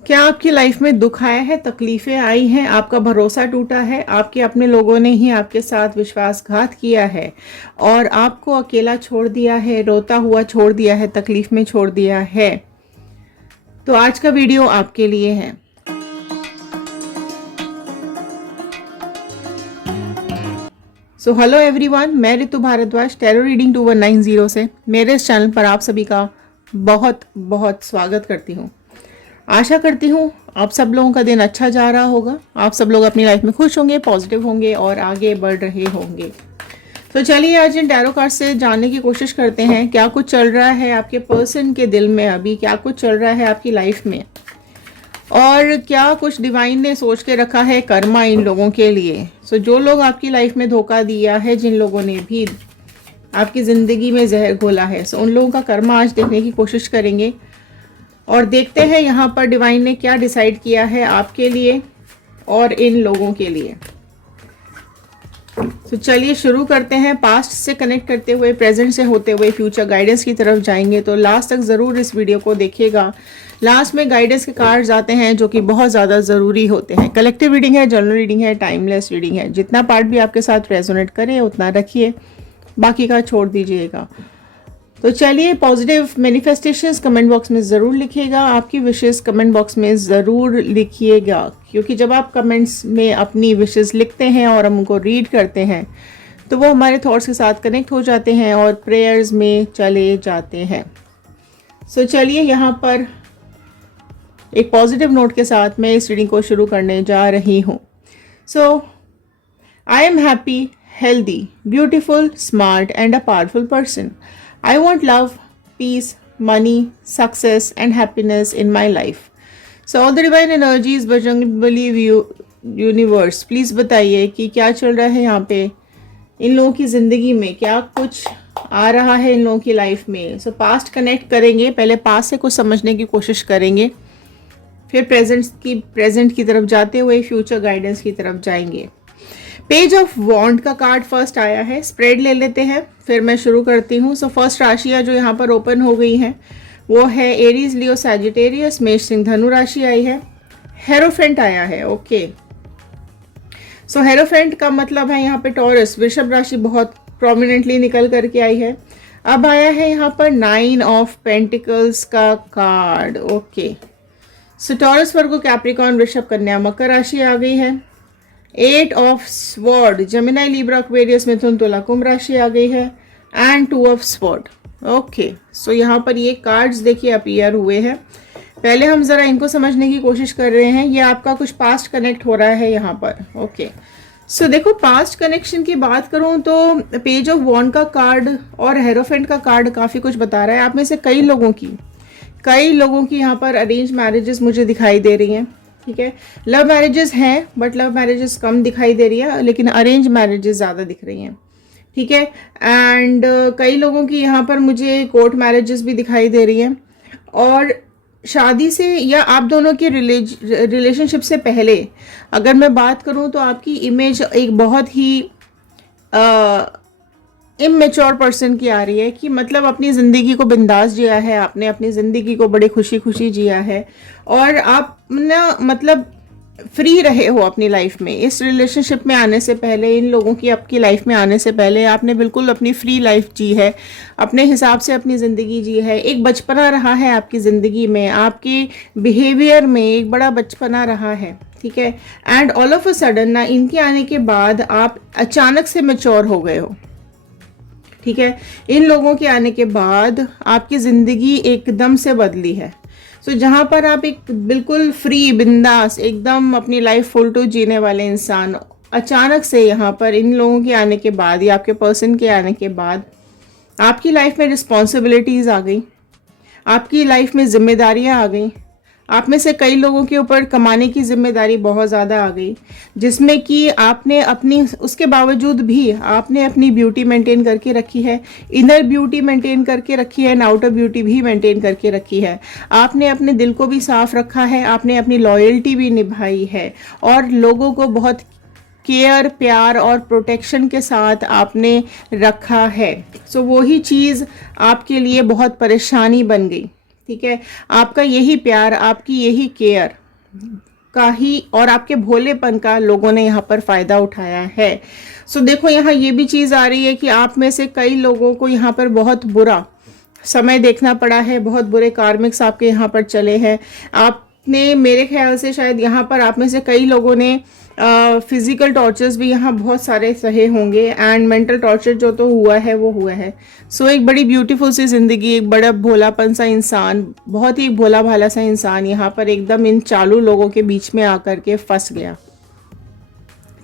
क्या आपकी लाइफ में दुख आया है, तकलीफें आई हैं, आपका भरोसा टूटा है, आपके अपने लोगों ने ही आपके साथ विश्वासघात किया है और आपको अकेला छोड़ दिया है, रोता हुआ छोड़ दिया है, तकलीफ में छोड़ दिया है? तो आज का वीडियो आपके लिए है। सो हेलो एवरीवन, मैं ऋतु भारद्वाज टैरो रीडिंग 2190 से मेरे इस चैनल पर आप सभी का बहुत बहुत स्वागत करती हूँ। आशा करती हूँ आप सब लोगों का दिन अच्छा जा रहा होगा, आप सब लोग अपनी लाइफ में खुश होंगे, पॉजिटिव होंगे और आगे बढ़ रहे होंगे। तो चलिए आज इन टैरो कार्ड से जानने की कोशिश करते हैं क्या कुछ चल रहा है आपके पर्सन के दिल में, अभी क्या कुछ चल रहा है आपकी लाइफ में और क्या कुछ डिवाइन ने सोच के रखा है कर्मा इन लोगों के लिए। सो जो लोग आपकी लाइफ में धोखा दिया है, जिन लोगों ने भी आपकी ज़िंदगी में जहर घोला है, सो उन लोगों का कर्मा आज देखने की कोशिश करेंगे और देखते हैं यहाँ पर डिवाइन ने क्या डिसाइड किया है आपके लिए और इन लोगों के लिए। तो चलिए शुरू करते हैं। पास्ट से कनेक्ट करते हुए, प्रेजेंट से होते हुए फ्यूचर गाइडेंस की तरफ जाएंगे, तो लास्ट तक ज़रूर इस वीडियो को देखिएगा। लास्ट में गाइडेंस के कार्ड्स आते हैं जो कि बहुत ज़्यादा ज़रूरी होते हैं। कलेक्टिव रीडिंग है, जनरल रीडिंग है, टाइमलेस रीडिंग है। जितना पार्ट भी आपके साथ रेजोनेट करे उतना रखिए, बाकी का छोड़ दीजिएगा। तो चलिए, पॉजिटिव मैनिफेस्टेशंस कमेंट बॉक्स में ज़रूर लिखिएगा, आपकी विशेस कमेंट बॉक्स में ज़रूर लिखिएगा, क्योंकि जब आप कमेंट्स में अपनी विशेस लिखते हैं और हम उनको रीड करते हैं तो वो हमारे थॉट्स के साथ कनेक्ट हो जाते हैं और प्रेयर्स में चले जाते हैं। सो चलिए, यहाँ पर एक पॉजिटिव नोट के साथ मैं इस रीडिंग को शुरू करने जा रही हूँ। So I am happy, healthy, beautiful, smart, and a powerful person. I want love, peace, money, success, and happiness in my life. So all the divine energies, Bajrangbali universe, please बताइए कि क्या चल रहा है यहाँ पे इन लोगों की ज़िंदगी में, क्या कुछ आ रहा है इन लोगों की लाइफ में। सो पास्ट कनेक्ट करेंगे, पहले पास्ट से कुछ समझने की कोशिश करेंगे, फिर प्रेजेंट की तरफ जाते हुए फ्यूचर गाइडेंस की तरफ जाएंगे। पेज ऑफ वॉन्ड का कार्ड फर्स्ट आया है, स्प्रेड ले लेते हैं फिर मैं शुरू करती हूँ। सो फर्स्ट राशियाँ जो यहाँ पर ओपन हो गई हैं वो है एरीज, लियो, सैजिटेरियस, मेष, सिंह, धनु राशि आई है। हेरोफेंट आया है, ओके। सो हेरोफेंट का मतलब है यहाँ पे टॉरस, वृषभ राशि बहुत प्रोमिनेंटली निकल करके आई है। अब आया है यहाँ पर 9 ऑफ पेंटिकल्स का कार्ड, ओके। सो टॉरस, वर्गो, कैप्रिकॉर्न, वृषभ, कन्या, मकर राशि आ गई है। 8 ऑफ स्वॉर्ड, जमिनाई, लिब्रा, एक्वेरियस, मिथुन, तुला, कुंभ राशि आ गई है एंड 2 ऑफ स्वॉर्ड, ओके। सो यहाँ पर ये कार्ड्स देखिए अपीयर हुए हैं। पहले हम ज़रा इनको समझने की कोशिश कर रहे हैं। ये आपका कुछ पास्ट कनेक्ट हो रहा है यहाँ पर, ओके। सो देखो, पास्ट कनेक्शन की बात करूँ तो पेज ऑफ वॉन्ड का कार्ड और हेरोफेंट का कार्ड काफ़ी कुछ बता रहा है। आप में से कई लोगों की यहाँ पर अरेंज मैरिजेस मुझे दिखाई दे रही हैं, ठीक है। लव मैरिजेस हैं बट लव मैरिजेस कम दिखाई दे रही है, लेकिन अरेंज मैरिजेस ज़्यादा दिख रही हैं, ठीक है। एंड कई लोगों की यहाँ पर मुझे कोर्ट मैरिजेस भी दिखाई दे रही हैं। और शादी से या आप दोनों के रिलेशनशिप से पहले अगर मैं बात करूँ तो आपकी इमेज एक बहुत ही इमेच्योर पर्सन की आ रही है कि मतलब अपनी ज़िंदगी को बिंदास जिया है आपने, अपनी ज़िंदगी को बड़े खुशी खुशी जिया है और आप ना मतलब फ्री रहे हो अपनी लाइफ में। इस रिलेशनशिप में आने से पहले, इन लोगों की आपकी लाइफ में आने से पहले आपने बिल्कुल अपनी फ्री लाइफ जी है, अपने हिसाब से अपनी ज़िंदगी जी है। एक बचपना रहा है आपकी ज़िंदगी में, आपके बिहेवियर में एक बड़ा बचपना रहा है, ठीक है। And all of a sudden ना इनके आने के बाद आप अचानक से मैच्योर हो गए हो, ठीक है। इन लोगों के आने के बाद आपकी ज़िंदगी एकदम से बदली है। सो जहाँ पर आप एक बिल्कुल फ्री, बिंदास, एकदम अपनी लाइफ फुल टू जीने वाले इंसान, अचानक से यहाँ पर इन लोगों के आने के बाद या आपके पर्सन के आने के बाद आपकी लाइफ में रिस्पॉन्सिबिलिटीज़ आ गई, आपकी लाइफ में जिम्मेदारियाँ आ गई। आप में से कई लोगों के ऊपर कमाने की जिम्मेदारी बहुत ज़्यादा आ गई, जिसमें कि आपने अपनी, उसके बावजूद भी आपने अपनी ब्यूटी मेंटेन करके रखी है, इनर ब्यूटी मेंटेन करके रखी है, आउटर ब्यूटी भी मेंटेन करके रखी है। आपने अपने दिल को भी साफ रखा है, आपने अपनी लॉयल्टी भी निभाई है और लोगों को बहुत केयर, प्यार और प्रोटेक्शन के साथ आपने रखा है। सो वही चीज़ आपके लिए बहुत परेशानी बन गई, ठीक है, आपका यही प्यार, आपकी यही केयर का ही और आपके भोलेपन का लोगों ने यहाँ पर फायदा उठाया है। सो देखो यहाँ ये भी चीज़ आ रही है कि आप में से कई लोगों को यहाँ पर बहुत बुरा समय देखना पड़ा है, बहुत बुरे कार्मिक्स आपके यहाँ पर चले हैं। आपने मेरे ख्याल से शायद यहाँ पर आप में से कई लोगों ने फिजिकल टॉर्चर्स भी यहाँ बहुत सारे सहे होंगे एंड मेंटल टॉर्चर जो तो हुआ है वो हुआ है। सो एक बड़ी ब्यूटीफुल सी ज़िंदगी, एक बड़ा भोलापन सा इंसान, बहुत ही भोला भाला सा इंसान यहाँ पर एकदम इन चालू लोगों के बीच में आकर के फंस गया।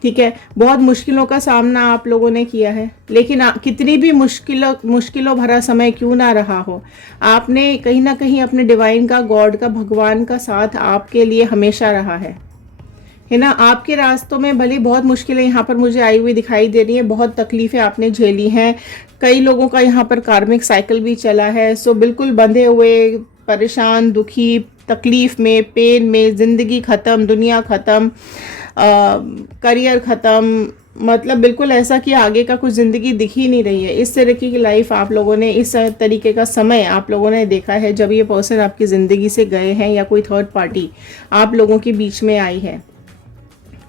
ठीक है, बहुत मुश्किलों का सामना आप लोगों ने किया है, लेकिन कितनी भी मुश्किलों भरा समय क्यों ना रहा हो, आपने कहीं ना कहीं अपने डिवाइन का, गॉड का, भगवान का साथ आपके लिए हमेशा रहा है ना। आपके रास्तों में भले बहुत मुश्किलें यहाँ पर मुझे आई हुई दिखाई दे रही है, बहुत तकलीफें आपने झेली हैं, कई लोगों का यहाँ पर कार्मिक साइकिल भी चला है। सो बिल्कुल बंधे हुए, परेशान, दुखी, तकलीफ में, पेन में, ज़िंदगी ख़त्म, दुनिया ख़त्म, करियर ख़त्म, मतलब बिल्कुल ऐसा कि आगे का कुछ ज़िंदगी दिख ही नहीं रही है। इस तरीके की लाइफ आप लोगों ने, इस तरीके का समय आप लोगों ने देखा है जब ये पर्सन आपकी ज़िंदगी से गए हैं या कोई थर्ड पार्टी आप लोगों के बीच में आई है।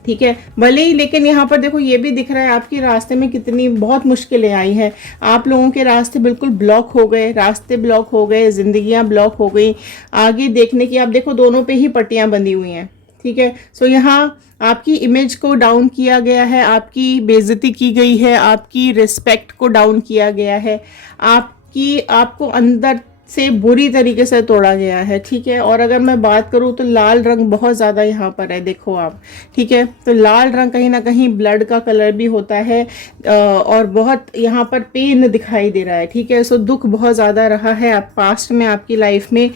ठीक है, भले ही, लेकिन यहाँ पर देखो ये भी दिख रहा है आपके रास्ते में कितनी बहुत मुश्किलें आई हैं। आप लोगों के रास्ते बिल्कुल ब्लॉक हो गए, रास्ते ब्लॉक हो गए, ज़िंदगियाँ ब्लॉक हो गई। आगे देखने की, आप देखो दोनों पे ही पट्टियाँ बंधी हुई हैं। ठीक है, सो यहाँ आपकी इमेज को डाउन किया गया है, आपकी बेइज्जती की गई है, आपकी रिस्पेक्ट को डाउन किया गया है, आपको अंदर से बुरी तरीके से तोड़ा गया है। ठीक है, और अगर मैं बात करूँ तो लाल रंग बहुत ज़्यादा यहाँ पर है, देखो आप। ठीक है, तो लाल रंग कहीं ना कहीं ब्लड का कलर भी होता है और बहुत यहाँ पर पेन दिखाई दे रहा है। ठीक है, सो दुख बहुत ज़्यादा रहा है आप पास्ट में, आपकी लाइफ में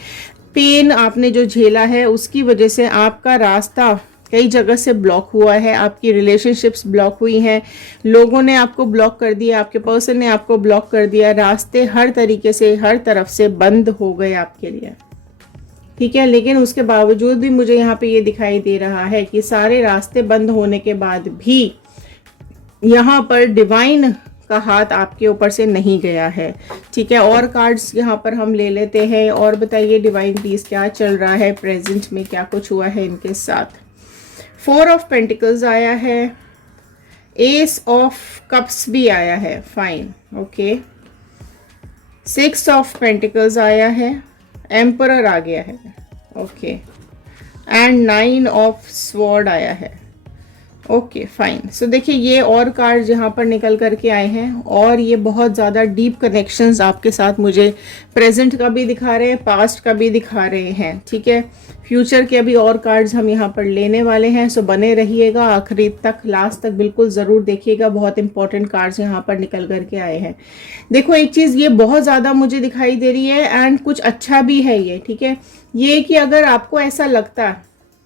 पेन आपने जो झेला है उसकी वजह से आपका रास्ता कई जगह से ब्लॉक हुआ है, आपकी रिलेशनशिप्स ब्लॉक हुई हैं, लोगों ने आपको ब्लॉक कर दिया, आपके पर्सन ने आपको ब्लॉक कर दिया, रास्ते हर तरीके से, हर तरफ से बंद हो गए आपके लिए। ठीक है, लेकिन उसके बावजूद भी मुझे यहाँ पे ये दिखाई दे रहा है कि सारे रास्ते बंद होने के बाद भी यहाँ पर डिवाइन का हाथ आपके ऊपर से नहीं गया है। ठीक है, और कार्ड्स यहाँ पर हम ले लेते हैं और बताइए डिवाइन प्लीज क्या चल रहा है प्रेजेंट में, क्या कुछ हुआ है इनके साथ। 4 ऑफ पेंटिकल्स आया है, एस ऑफ कप्स भी आया है, फाइन, ओके। 6 ऑफ पेंटिकल्स आया है, एम्परर आ गया है, ओके, एंड 9 ऑफ स्वॉर्ड आया है, ओके फाइन। सो देखिए ये और कार्ड यहाँ पर निकल करके आए हैं और ये बहुत ज़्यादा डीप कनेक्शंस आपके साथ मुझे प्रेजेंट का भी दिखा रहे हैं, पास्ट का भी दिखा रहे हैं। ठीक है, फ्यूचर के अभी और कार्ड्स हम यहाँ पर लेने वाले हैं। सो बने रहिएगा आखिरी तक, लास्ट तक बिल्कुल ज़रूर देखिएगा, बहुत इंपॉर्टेंट कार्ड्स यहाँ पर निकल करके आए हैं। देखो एक चीज़ ये बहुत ज़्यादा मुझे दिखाई दे रही है एंड कुछ अच्छा भी है ये। ठीक है, ये कि अगर आपको ऐसा लगता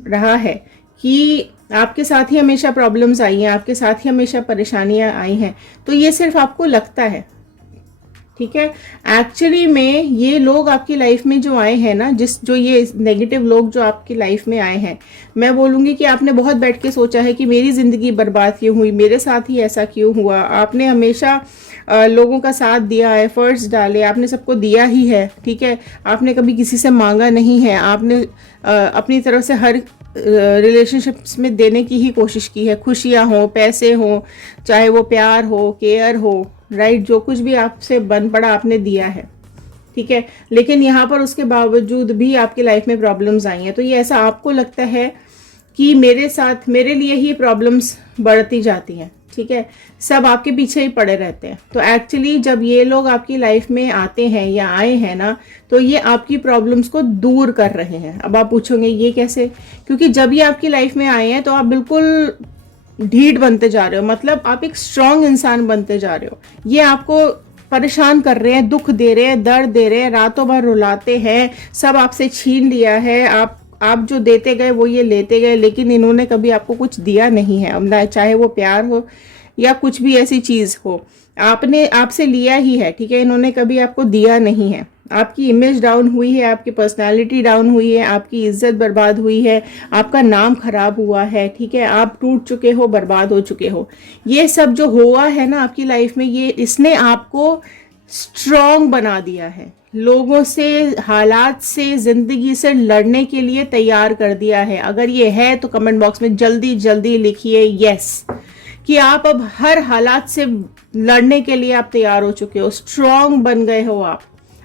रहा है कि आपके साथ ही हमेशा प्रॉब्लम्स आई हैं, आपके साथ ही हमेशा परेशानियां आई हैं, तो ये सिर्फ आपको लगता है। ठीक है, एक्चुअली में ये लोग आपकी लाइफ में जो आए हैं ना, जो ये नेगेटिव लोग जो आपकी लाइफ में आए हैं, मैं बोलूँगी कि आपने बहुत बैठ के सोचा है कि मेरी ज़िंदगी बर्बाद क्यों हुई, मेरे साथ ही ऐसा क्यों हुआ। आपने हमेशा लोगों का साथ दिया, एफर्ट्स डाले, आपने सबको दिया ही है। ठीक है, आपने कभी किसी से मांगा नहीं है, आपने अपनी तरफ से हर रिलेशनशिप्स में देने की ही कोशिश की है, खुशियाँ हो, पैसे हो, चाहे वो प्यार हो, केयर हो, राइट, जो कुछ भी आपसे बन पड़ा आपने दिया है। ठीक है, लेकिन यहाँ पर उसके बावजूद भी आपकी लाइफ में प्रॉब्लम्स आई हैं, तो ये ऐसा आपको लगता है कि मेरे लिए ही प्रॉब्लम्स बढ़ती जाती हैं। ठीक है, सब आपके पीछे ही पड़े रहते हैं। तो एक्चुअली जब ये लोग आपकी लाइफ में आते हैं या आए हैं ना, तो ये आपकी प्रॉब्लम्स को दूर कर रहे हैं। अब आप पूछोगे ये कैसे, क्योंकि जब ये आपकी लाइफ में आए हैं तो आप बिल्कुल ढीठ बनते जा रहे हो, मतलब आप एक स्ट्रांग इंसान बनते जा रहे हो। ये आपको परेशान कर रहे हैं, दुख दे रहे हैं, दर्द दे रहे हैं, रातों भर रुलाते हैं, सब आपसे छीन लिया है, आप जो देते गए वो ये लेते गए, लेकिन इन्होंने कभी आपको कुछ दिया नहीं है। अब चाहे वो प्यार हो या कुछ भी ऐसी चीज़ हो, आपने आपसे लिया ही है। ठीक है, इन्होंने कभी आपको दिया नहीं है। आपकी इमेज डाउन हुई है, आपकी पर्सनालिटी डाउन हुई है, आपकी इज्जत बर्बाद हुई है, आपका नाम खराब हुआ है। ठीक है, आप टूट चुके हो, बर्बाद हो चुके हो। ये सब जो हुआ है ना आपकी लाइफ में, ये इसने आपको स्ट्रॉन्ग बना दिया है। लोगों से, हालात से, जिंदगी से लड़ने के लिए तैयार कर दिया है? अगर ये है तो कमेंट बॉक्स में जल्दी जल्दी लिखिए यस, कि आप अब हर हालात से लड़ने के लिए आप तैयार हो चुके हो, स्ट्रांग बन गए हो,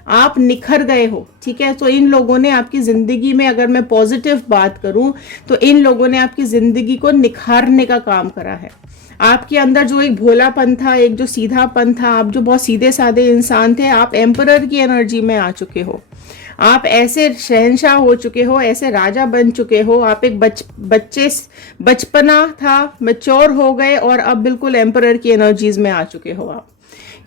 आप निखर गए हो। ठीक है, तो इन लोगों ने आपकी जिंदगी में, अगर मैं पॉजिटिव बात करूं तो इन लोगों ने आपकी जिंदगी को निखारने का काम करा है। आपके अंदर जो एक भोलापन था, एक जो सीधापन था, आप जो बहुत सीधे साधे इंसान थे, आप एम्परर की एनर्जी में आ चुके हो। आप ऐसे शहंशाह हो चुके हो, ऐसे राजा बन चुके हो। आप एक बचपना था, मैच्योर हो गए और अब बिल्कुल एम्परर की एनर्जीज में आ चुके हो आप,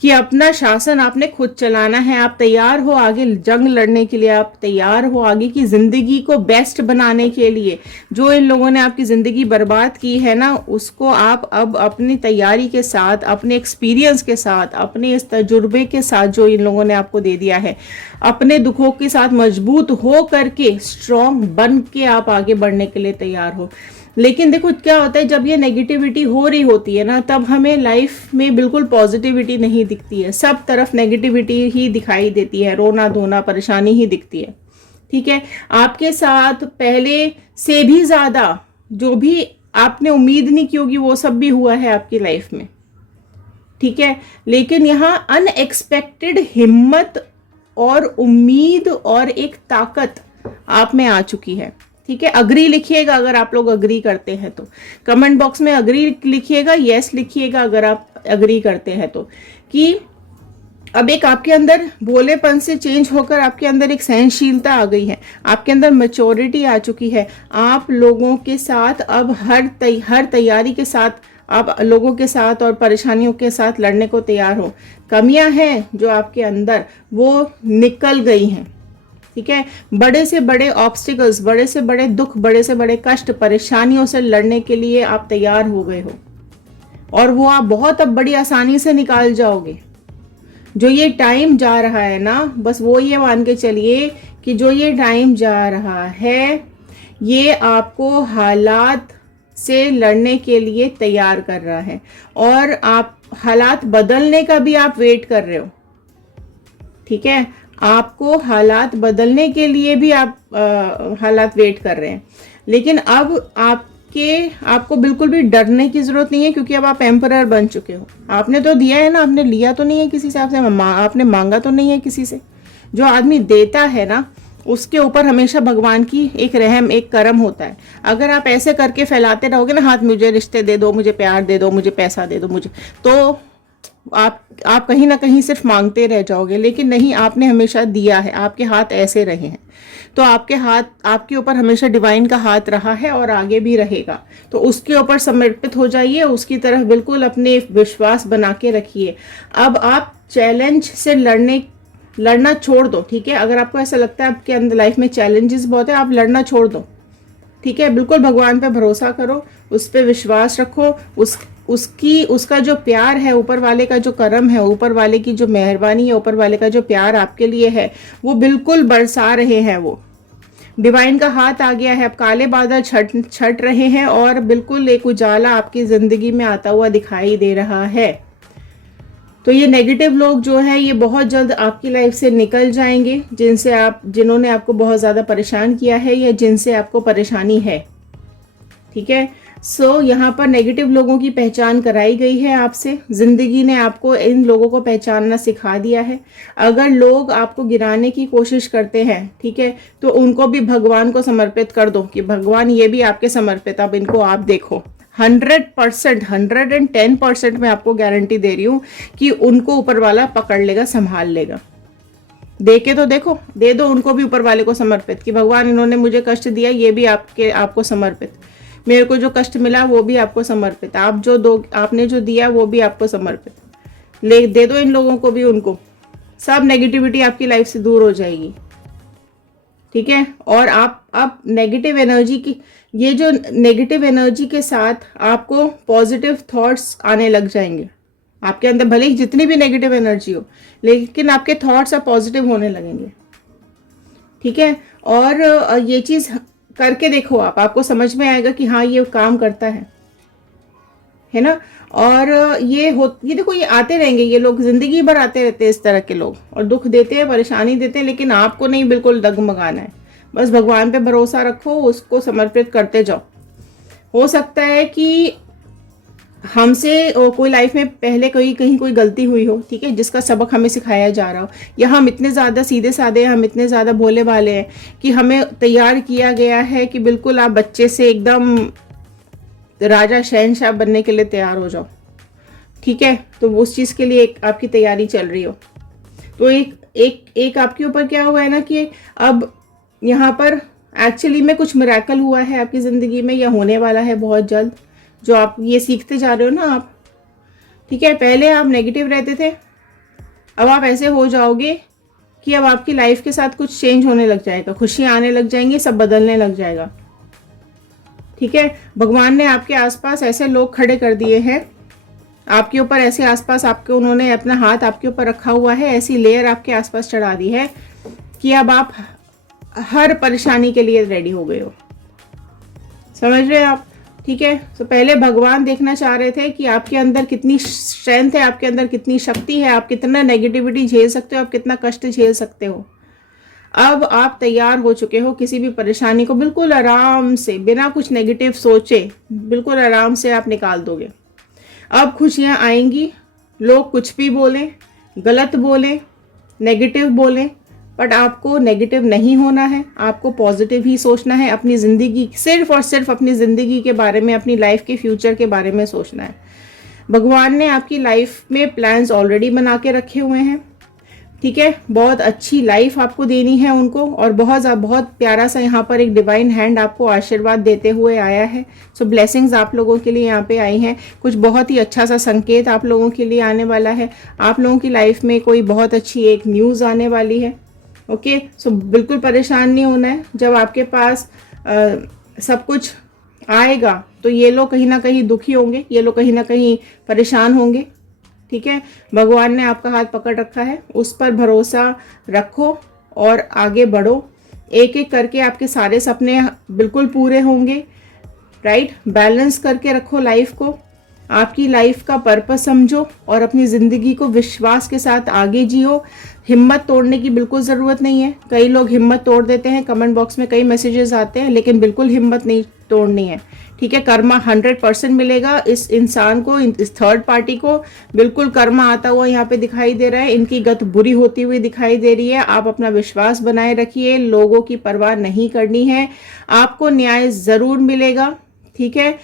कि अपना शासन आपने खुद चलाना है। आप तैयार हो आगे जंग लड़ने के लिए, आप तैयार हो आगे की जिंदगी को बेस्ट बनाने के लिए। जो इन लोगों ने आपकी जिंदगी बर्बाद की है ना, उसको आप अब अपनी तैयारी के साथ, अपने एक्सपीरियंस के साथ, अपने इस तजुर्बे के साथ जो इन लोगों ने आपको दे दिया है, अपने दुखों के साथ मजबूत हो करके, स्ट्रांग बन के आप आगे बढ़ने के लिए तैयार हो। लेकिन देखो क्या होता है, जब ये नेगेटिविटी हो रही होती है ना, तब हमें लाइफ में बिल्कुल पॉजिटिविटी नहीं दिखती है, सब तरफ नेगेटिविटी ही दिखाई देती है, रोना धोना परेशानी ही दिखती है। ठीक है, आपके साथ पहले से भी ज्यादा जो भी आपने उम्मीद नहीं की होगी वो सब भी हुआ है आपकी लाइफ में। ठीक है, लेकिन यहाँ अनएक्सपेक्टेड हिम्मत और उम्मीद और एक ताकत आप में आ चुकी है। ठीक है, अग्री लिखिएगा अगर आप लोग अग्री करते हैं तो, कमेंट बॉक्स में अग्री लिखिएगा, यस लिखिएगा अगर आप अग्री करते हैं तो, कि अब एक आपके अंदर भोलेपन से चेंज होकर आपके अंदर एक सहनशीलता आ गई है, आपके अंदर मैच्योरिटी आ चुकी है। आप लोगों के साथ अब हर तैयारी के साथ आप लोगों के साथ और परेशानियों के साथ लड़ने को तैयार हो। कमियां हैं जो आपके अंदर, वो निकल गई हैं। ठीक है, बड़े से बड़े ऑब्स्टिकल्स, बड़े से बड़े दुख, बड़े से बड़े कष्ट, परेशानियों से लड़ने के लिए आप तैयार हो गए हो, और वो आप बहुत अब बड़ी आसानी से निकाल जाओगे। जो ये टाइम जा रहा है ना, बस वो ये मान के चलिए कि जो ये टाइम जा रहा है ये आपको हालात से लड़ने के लिए तैयार कर रहा है, और आप हालात बदलने का भी आप वेट कर रहे हो। ठीक है, आपको हालात बदलने के लिए भी आप हालात वेट कर रहे हैं, लेकिन अब आपको बिल्कुल भी डरने की जरूरत नहीं है, क्योंकि अब आप एम्परर बन चुके हो। आपने तो दिया है ना, आपने लिया तो नहीं है किसी से, आपने मांगा तो नहीं है किसी से। जो आदमी देता है ना, उसके ऊपर हमेशा भगवान की एक रहम, एक करम होता है। अगर आप ऐसे करके फैलाते रहोगे ना हाथ, मुझे रिश्ते दे दो, मुझे प्यार दे दो, मुझे पैसा दे दो, मुझे, तो आप कहीं ना कहीं सिर्फ मांगते रह जाओगे। लेकिन नहीं, आपने हमेशा दिया है, आपके हाथ ऐसे रहे हैं, तो आपके ऊपर हमेशा डिवाइन का हाथ रहा है और आगे भी रहेगा। तो उसके ऊपर समर्पित हो जाइए, उसकी तरफ बिल्कुल अपने विश्वास बना के रखिए। अब आप चैलेंज से लड़ना छोड़ दो। ठीक है, अगर आपको ऐसा लगता है आपके अंदर लाइफ में चैलेंजेस बहुत है, आप लड़ना छोड़ दो। ठीक है, बिल्कुल भगवान पे भरोसा करो, उस पर विश्वास रखो, उसका जो प्यार है, ऊपर वाले का जो करम है, ऊपर वाले की जो मेहरबानी है, ऊपर वाले का जो प्यार आपके लिए है, वो बिल्कुल बरसा रहे हैं। वो डिवाइन का हाथ आ गया है, अब काले बादल छट रहे हैं और बिल्कुल एक उजाला आपकी जिंदगी में आता हुआ दिखाई दे रहा है। तो ये नेगेटिव लोग जो है ये बहुत जल्द आपकी लाइफ से निकल जाएंगे, जिन्होंने आपको बहुत ज़्यादा परेशान किया है या जिनसे आपको परेशानी है। ठीक है, सो यहाँ पर नेगेटिव लोगों की पहचान कराई गई है आपसे। जिंदगी ने आपको इन लोगों को पहचानना सिखा दिया है। अगर लोग आपको गिराने की कोशिश करते हैं, ठीक है, तो उनको भी भगवान को समर्पित कर दो कि भगवान ये भी आपके समर्पित, अब इनको आप देखो। 100%, 110% मैं आपको गारंटी दे रही हूँ कि उनको ऊपर वाला पकड़ लेगा, संभाल लेगा। दे के तो देखो, दे दो उनको भी ऊपर वाले को समर्पित कि भगवान इन्होंने मुझे कष्ट दिया, ये भी आपको समर्पित। मेरे को जो कष्ट मिला वो भी आपको समर्पित। आपने जो दिया वो भी आपको समर्पित। दे दो इन लोगों को भी, उनको सब नेगेटिविटी आपकी लाइफ से दूर हो जाएगी। ठीक है, और आप अब नेगेटिव एनर्जी की, ये जो नेगेटिव एनर्जी के साथ आपको पॉजिटिव थॉट्स आने लग जाएंगे आपके अंदर। भले ही जितनी भी नेगेटिव एनर्जी हो, लेकिन आपके थॉट्स अब पॉजिटिव होने लगेंगे। ठीक है, और ये चीज करके देखो, आपको समझ में आएगा कि हाँ ये काम करता है। है ना। और ये देखो, ये आते रहेंगे, ये लोग जिंदगी भर आते रहते हैं इस तरह के लोग, और दुख देते हैं, परेशानी देते हैं, लेकिन आपको नहीं बिल्कुल डगमगाना है। बस भगवान पे भरोसा रखो, उसको समर्पित करते जाओ। हो सकता है कि हमसे कोई लाइफ में पहले कहीं कोई गलती हुई हो, ठीक है, जिसका सबक हमें सिखाया जा रहा हो, या हम इतने ज़्यादा सीधे साधे, हम इतने ज़्यादा भोले भाले हैं कि हमें तैयार किया गया है कि बिल्कुल आप बच्चे से एकदम राजा शहनशाह बनने के लिए तैयार हो जाओ, ठीक है। तो उस चीज़ के लिए एक आपकी तैयारी चल रही हो, तो एक आपके ऊपर क्या हुआ है ना कि अब यहाँ पर एक्चुअली में कुछ मिरेकल हुआ है आपकी ज़िंदगी में, या होने वाला है बहुत जल्द, जो आप ये सीखते जा रहे हो ना आप, ठीक है। पहले आप नेगेटिव रहते थे, अब आप ऐसे हो जाओगे कि अब आपकी लाइफ के साथ कुछ चेंज होने लग जाएगा, खुशियाँ आने लग जाएंगी, सब बदलने लग जाएगा, ठीक है। भगवान ने आपके आसपास ऐसे लोग खड़े कर दिए हैं, आपके ऊपर ऐसे आसपास आपके उन्होंने अपना हाथ आपके ऊपर रखा हुआ है, ऐसी लेयर आपके आसपास चढ़ा दी है कि अब आप हर परेशानी के लिए रेडी हो गए हो, समझ रहे हैं आप, ठीक है। तो पहले भगवान देखना चाह रहे थे कि आपके अंदर कितनी स्ट्रेंथ है, आपके अंदर कितनी शक्ति है, आप कितना नेगेटिविटी झेल सकते हो, आप कितना कष्ट झेल सकते हो। अब आप तैयार हो चुके हो किसी भी परेशानी को बिल्कुल आराम से, बिना कुछ नेगेटिव सोचे, बिल्कुल आराम से आप निकाल दोगे। अब खुशियाँ आएंगी, लोग कुछ भी बोलें, गलत बोलें, नेगेटिव बोलें, बट आपको नेगेटिव नहीं होना है, आपको पॉजिटिव ही सोचना है। अपनी ज़िंदगी, सिर्फ और सिर्फ अपनी ज़िंदगी के बारे में, अपनी लाइफ के फ्यूचर के बारे में सोचना है। भगवान ने आपकी लाइफ में प्लान्स ऑलरेडी बना के रखे हुए हैं, ठीक है। बहुत अच्छी लाइफ आपको देनी है उनको, और बहुत प्यारा सा यहाँ पर एक डिवाइन हैंड आपको आशीर्वाद देते हुए आया है। सो ब्लेसिंग्स आप लोगों के लिए यहाँ पे आई हैं, कुछ बहुत ही अच्छा सा संकेत आप लोगों के लिए आने वाला है। आप लोगों की लाइफ में कोई बहुत अच्छी एक न्यूज़ आने वाली है, ओके। सो बिल्कुल परेशान नहीं होना है। जब आपके पास सब कुछ आएगा तो ये लोग कहीं ना कहीं दुखी होंगे, ये लोग कहीं ना कहीं परेशान होंगे, ठीक है। भगवान ने आपका हाथ पकड़ रखा है, उस पर भरोसा रखो और आगे बढ़ो। एक एक करके आपके सारे सपने बिल्कुल पूरे होंगे, राइट। बैलेंस करके रखो लाइफ को, आपकी लाइफ का पर्पस समझो और अपनी ज़िंदगी को विश्वास के साथ आगे जियो। हिम्मत तोड़ने की बिल्कुल ज़रूरत नहीं है। कई लोग हिम्मत तोड़ देते हैं, कमेंट बॉक्स में कई मैसेजेस आते हैं, लेकिन बिल्कुल हिम्मत नहीं तोड़नी है, ठीक है। कर्मा 100% मिलेगा इस इंसान को, इस थर्ड पार्टी को बिल्कुल कर्मा आता हुआ यहाँ पे दिखाई दे रहा है। इनकी गत बुरी होती हुई दिखाई दे रही है। आप अपना विश्वास बनाए रखिए, लोगों की परवाह नहीं करनी है, आपको न्याय ज़रूर मिलेगा, ठीक है।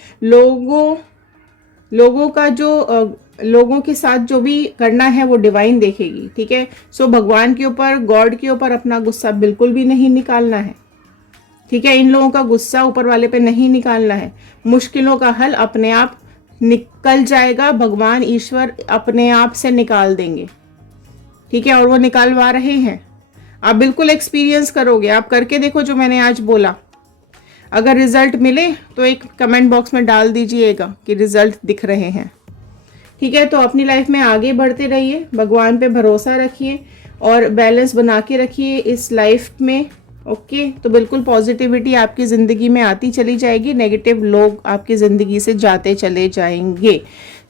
लोगों का जो लोगों के साथ जो भी करना है वो डिवाइन देखेगी, ठीक है। सो भगवान के ऊपर, गॉड के ऊपर अपना गुस्सा बिल्कुल भी नहीं निकालना है, ठीक है। इन लोगों का गुस्सा ऊपर वाले पे नहीं निकालना है। मुश्किलों का हल अपने आप निकल जाएगा, भगवान ईश्वर अपने आप से निकाल देंगे, ठीक है। और वो निकालवा रहे हैं, आप बिल्कुल एक्सपीरियंस करोगे। आप करके देखो जो मैंने आज बोला, अगर रिजल्ट मिले तो एक कमेंट बॉक्स में डाल दीजिएगा कि रिजल्ट दिख रहे हैं, ठीक है। तो अपनी लाइफ में आगे बढ़ते रहिए, भगवान पे भरोसा रखिए और बैलेंस बना के रखिए इस लाइफ में, ओके। तो बिल्कुल पॉजिटिविटी आपकी ज़िंदगी में आती चली जाएगी, नेगेटिव लोग आपकी ज़िंदगी से जाते चले जाएंगे।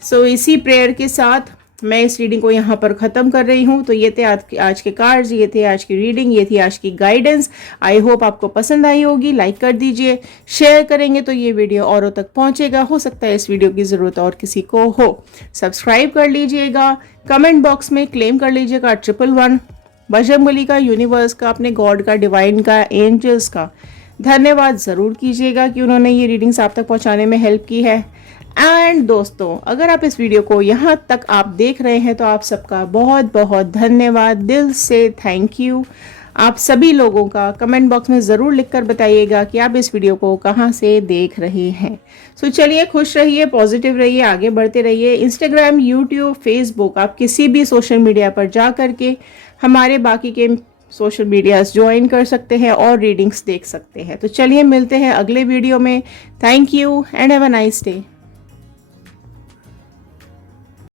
सो इसी प्रेयर के साथ मैं इस रीडिंग को यहाँ पर ख़त्म कर रही हूँ। तो ये थे आज के कार्ड्स, ये थे आज की रीडिंग, ये थी आज की गाइडेंस। आई होप आपको पसंद आई होगी। लाइक कर दीजिए, शेयर करेंगे तो ये वीडियो औरों तक पहुँचेगा। हो सकता है इस वीडियो की ज़रूरत और किसी को हो। सब्सक्राइब कर लीजिएगा, कमेंट बॉक्स में क्लेम कर लीजिएगा 111 बजरंगबली का, यूनिवर्स का, अपने गॉड का, डिवाइन का, एंजल्स का धन्यवाद ज़रूर कीजिएगा कि उन्होंने ये रीडिंग्स आप तक पहुँचाने में हेल्प की है। एंड दोस्तों, अगर आप इस वीडियो को यहाँ तक आप देख रहे हैं तो आप सबका बहुत बहुत धन्यवाद, दिल से थैंक यू। आप सभी लोगों का कमेंट बॉक्स में ज़रूर लिखकर बताइएगा कि आप इस वीडियो को कहाँ से देख रहे हैं। सो चलिए, खुश रहिए, पॉजिटिव रहिए, आगे बढ़ते रहिए। इंस्टाग्राम, यूट्यूब, फेसबुक, आप किसी भी सोशल मीडिया पर जा करके हमारे बाकी के सोशल मीडियाज ज्वाइन कर सकते हैं और रीडिंग्स देख सकते हैं। तो चलिए मिलते हैं अगले वीडियो में। Thank you and have a nice day.